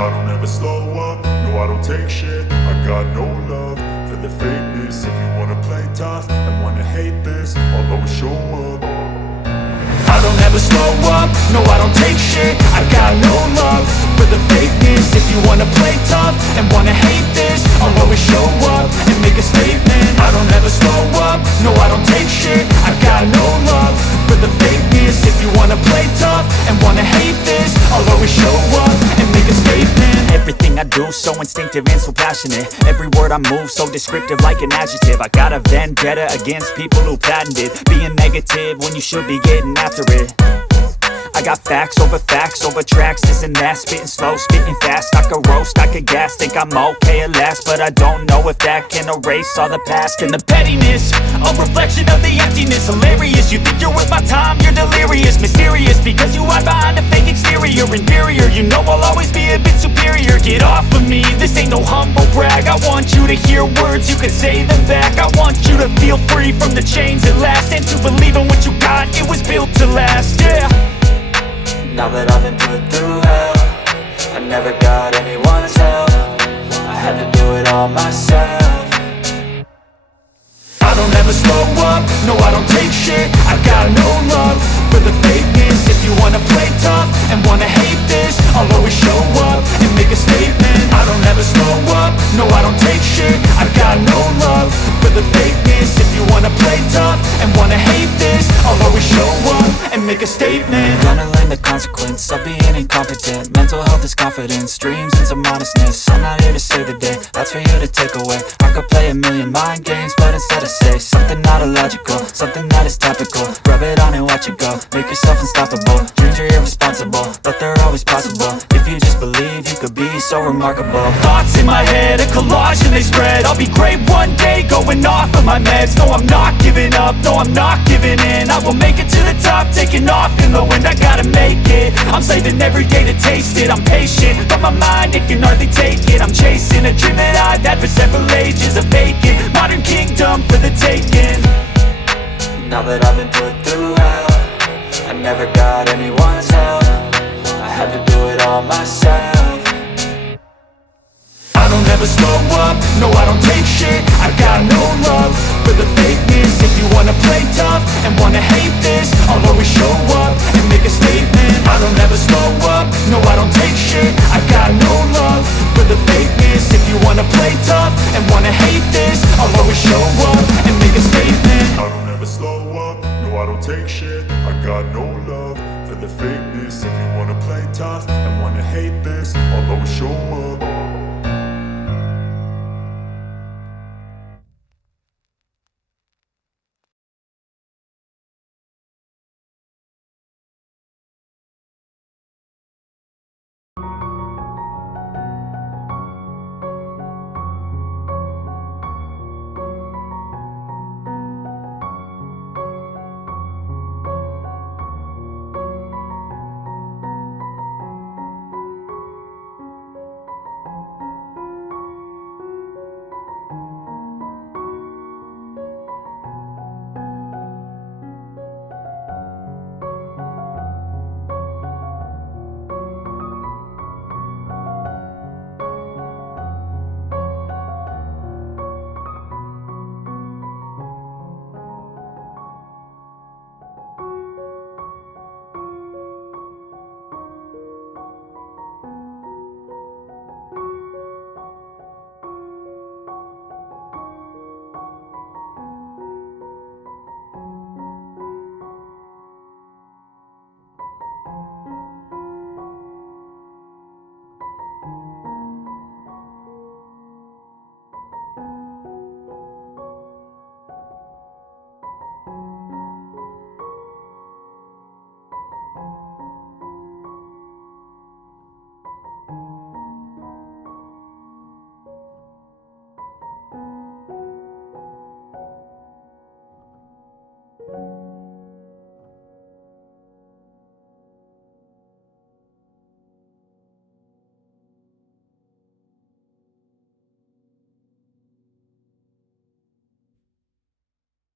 I don't ever slow up, no I don't take shit. I got no love for the fakeness. If you wanna play tough and wanna hate this, I'll always show up. I don't ever slow up, no I don't take shit. I got no love for the fakeness. If you wanna play tough and wanna hate this, I'll always show up and make a statement. I don't ever slow up, no I don't take shit. I got no love for the fakeness. If you wanna play tough and wanna hate this, I'll always show up and make a statement. Everything I do so instinctive and so passionate. Every word I move so descriptive like an adjective. I got a vendetta against people who patented being negative when you should be getting after it. I got facts over tracks, this and that. Spitting slow, spitting fast, I could roast, I could gas. Think I'm okay at last, but I don't know if that can erase all the past. And the pettiness, a reflection of the emptiness. Hilarious, you think you're worth my time, you're delirious. Mysterious, because you hide behind a fake exterior. Inferior, you know I'll always be a bit superior. Get off of me, this ain't no humble brag. I want you to hear words, you can say them back. I want you to feel free from the chains at last, and to believe in what you got, it was built to last, yeah. Now that I've been put through hell, I never got anyone's help. I had to do it all myself. I don't ever slow up, no I don't take shit. I got no love for the fakeness. If you wanna play tough and wanna hate this, I'll always show up and make a statement. I don't ever slow up, no I don't take shit. I got no love for the fakeness. If you wanna play tough and wanna hate this, I'll always show up and make a statement. Gonna learn the consequence of being incompetent. Mental health is confidence, dreams and some modestness. I'm not here to save the day, that's for you to take away. I could play a million mind games, but instead I say something not illogical, something that is topical. Rub it on and watch it go, make yourself unstoppable. Dreams are irresponsible, but they're always possible. If you just believe, you could be so remarkable. Thoughts in my head, a collage and they spread. I'll be great one day, going off of my meds. No, I'm not giving up, no, I'm not giving in. I will make it to the top, taking off in the wind. I gotta make it, I'm saving every day to taste it. I'm patient, but my mind, it can hardly take it. I'm chasing a dream that I've had for several ages. A vacant, modern kingdom for the taking. Now that I've been put through hell, I never got anyone's help. I had to do it all myself. I don't ever slow up, no I don't take shit. I got no love for the fakeness. If you wanna play tough and wanna hate this, I'll always show up and make a statement. I don't ever slow up, no I don't take shit. I got no love for the fakeness. If you wanna play tough and wanna hate this, I'll always show up and make a statement. I don't ever slow up, no I don't take shit. I got no love for the fakeness. If you wanna play tough and wanna hate this, I'll always show up.